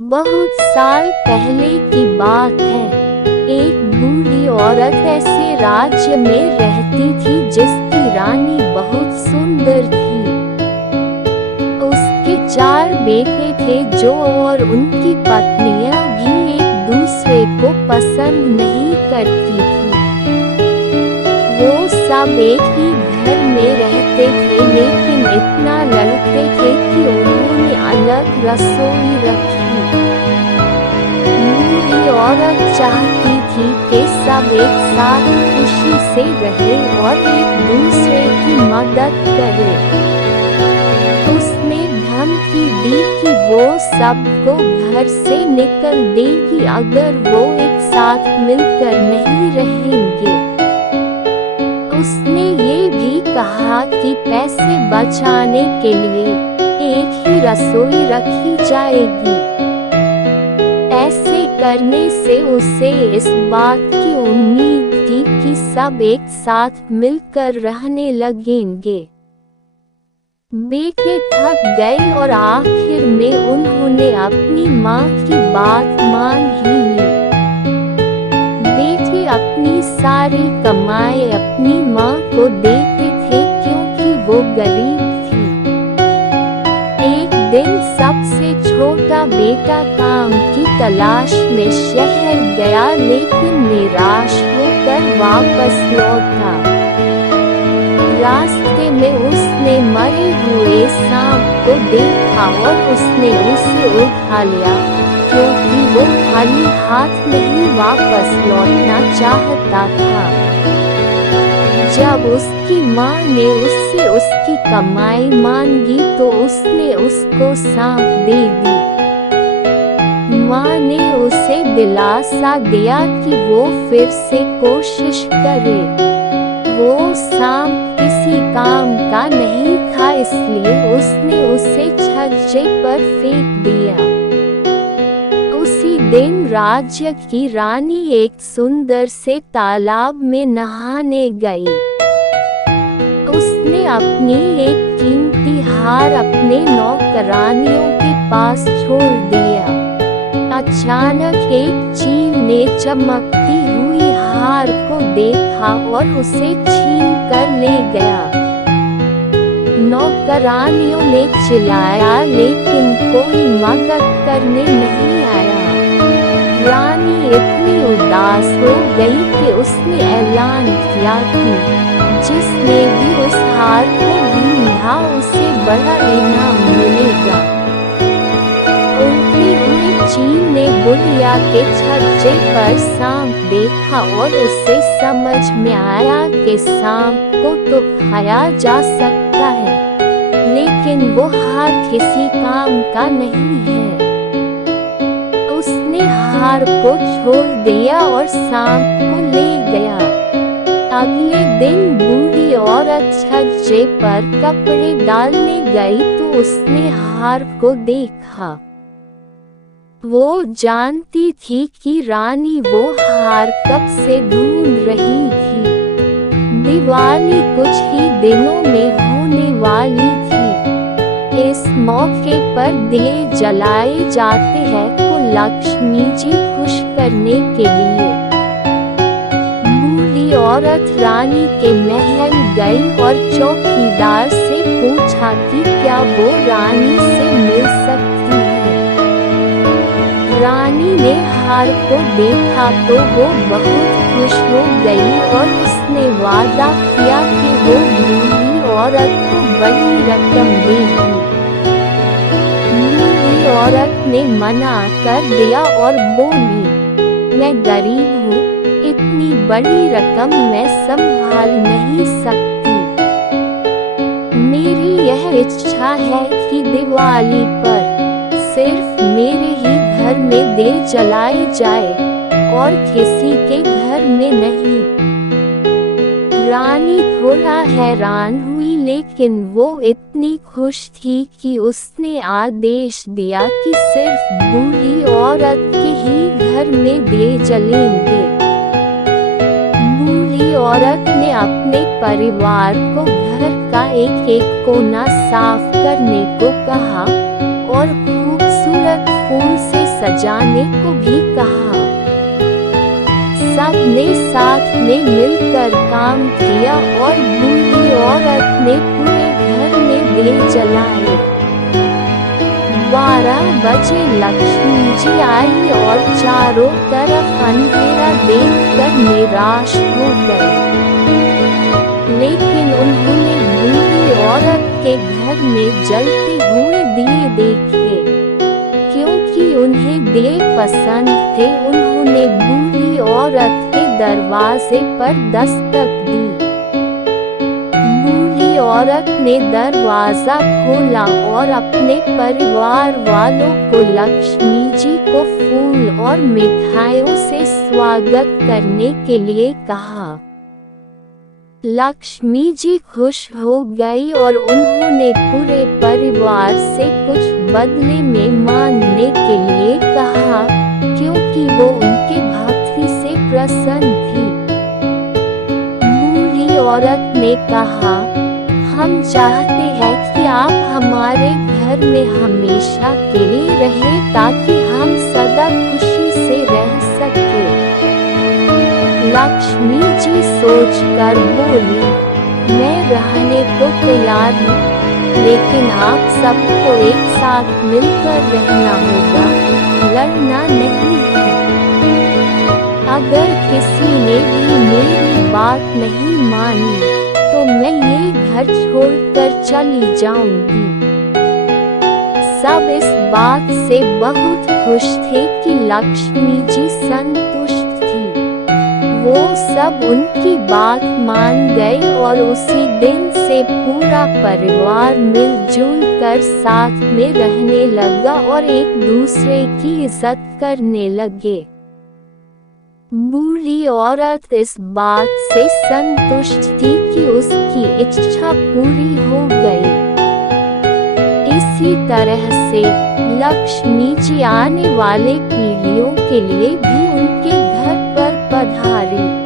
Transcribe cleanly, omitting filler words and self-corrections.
बहुत साल पहले की बात है। एक बूढ़ी औरत ऐसे राज्य में रहती थी जिसकी रानी बहुत सुंदर थी। उसके 4 बेटे थे जो और उनकी पत्नियां भी एक दूसरे को पसंद नहीं करती थी। वो सब एक ही घर में रहते थे लेकिन इतना लड़ते थे कि उन्होंने अलग रसोई रखी। बूढ़ी औरत चाहती थी कि सब एक साथ खुशी से रहे और एक दूसरे की मदद करे। उसने धमकी दी कि वो सबको घर से निकल देगी अगर वो एक साथ मिलकर नहीं रहेंगे। उसने ये भी कहा कि पैसे बचाने के लिए एक ही रसोई रखी जाएगी। ऐसे करने से उसे इस बात की उम्मीद थी कि सब एक साथ मिलकर रहने लगेंगे। बेटे थक गए और आखिर में उन्होंने अपनी माँ की बात मान ही ली। बेटे अपनी सारी कमाई अपनी माँ को देते थे क्योंकि वो गरीब थी। एक दिन सबसे छोटा बेटा काम की तलाश में शहर गया लेकिन निराश होकर वापस लौटा। रास्ते में उसने मरे हुए सांप को देखा और उसने उसे उठा लिया क्योंकि वो खाली हाथ नहीं वापस लौटना चाहता था। जब उसकी माँ ने उससे उसकी कमाई मांगी तो उसने उसको सांप दे दी। माँ ने उसे दिलासा दिया कि वो फिर से कोशिश करे। वो सांप किसी काम का नहीं था इसलिए उसने उसे छज्जे पर फेंक दिया। उसी दिन राज्य की रानी एक सुंदर से तालाब में नहाने गई। उसने अपनी एक कीमती हार अपने नौकरानियों के पास छोड़ दिया। अचानक एक चील ने चमकती हुई हार को देखा और उसे छीन कर ले गया। नौकरानियों ने चिल्लाया लेकिन कोई मदद करने नहीं आया। रानी इतनी उदास हो गई कि उसने ऐलान किया कि जिसने भी उस हार को ढूंढा उसे बड़ा इनाम मिलेगा। उल्टी हुई चील ने बुढ़िया के छज्जे पर सांप देखा और उसे समझ में आया कि सांप को तो खाया जा सकता है लेकिन वो हार किसी काम का नहीं है। उसने हार को छोड़ दिया और सांप को ले गया। अगले दिन बूढ़ी औरत छज्जे पर कपड़े डालने गई तो उसने हार को देखा। वो जानती थी कि रानी वो हार कब से ढूंढ रही थी। दिवाली कुछ ही दिनों में होने वाली थी। इस मौके पर दिए जलाए जाते हैं को लक्ष्मी जी खुश करने के लिए। बूढ़ी औरत रानी के महल गई और चौकीदार से पूछा कि क्या वो रानी से मिल सकती है। रानी ने हार को देखा तो वो बहुत खुश हो गई और उसने वादा किया कि वो बूढ़ी औरत को बड़ी रकम देगी। बूढ़ी औरत ने मना कर दिया और बोली, मैं गरीब हूँ, इतनी बड़ी रकम मैं संभाल नहीं सकती। मेरी यह इच्छा है कि दिवाली पर सिर्फ मेरे ही घर में दिए जलाए जाए और किसी के घर में नहीं। रानी थोड़ा हैरान हुई लेकिन वो इतनी खुश थी कि उसने आदेश दिया कि सिर्फ बूढ़ी औरत के ही घर में दिए जलेंगे। बूढ़ी औरत ने अपने परिवार को घर का एक एक कोना साफ करने को कहा और खूबसूरत फूल से जाने को भी कहा। सब ने साथ में मिलकर काम किया और बूढ़ी औरत ने पूरे घर में दिए जलाए। 12 बजे लक्ष्मी जी आई और चारों तरफ अंधेरा देखकर निराश हो गई। लेकिन उन्होंने बूढ़ी औरत के घर में जलते हुए दिए देखे। क्योंकि उन्हें दिए पसंद थे, उन्होंने बूढ़ी औरत के दरवाजे पर दस्तक दी। बूढ़ी औरत ने दरवाजा खोला और अपने परिवार वालों को लक्ष्मी जी को फूल और मिठाइयों से स्वागत करने के लिए कहा। लक्ष्मी जी खुश हो गई और उन्होंने पूरे परिवार से कुछ बदले में मांगने के लिए कहा, क्योंकि वो उनके भक्ति से प्रसन्न थी। बूढ़ी औरत ने कहा, हम चाहते हैं कि आप हमारे घर में हमेशा के लिए रहें ताकि हम सदा खुशी से रह सकें। लक्ष्मी जी सोचकर बोली, मैं रहने को तैयार हूँ, लेकिन आप सबको एक साथ मिलकर रहना होगा, लड़ना नहीं है। अगर किसी ने भी मेरी बात नहीं मानी तो मैं ये घर छोड़कर चली जाऊंगी। सब इस बात से बहुत खुश थे कि लक्ष्मी जी संतुष्ट थी। वो सब उनकी बात मान गए और उसी दिन से पूरा परिवार मिलजुल कर साथ में रहने लगा और एक दूसरे की इज्जत करने लगे। बूढ़ी औरत इस बात से संतुष्ट थी कि उसकी इच्छा पूरी हो गई। इसी तरह से लक्ष्मी जी आने वाले पीढ़ियों के लिए भी उनके घर पर पधारी।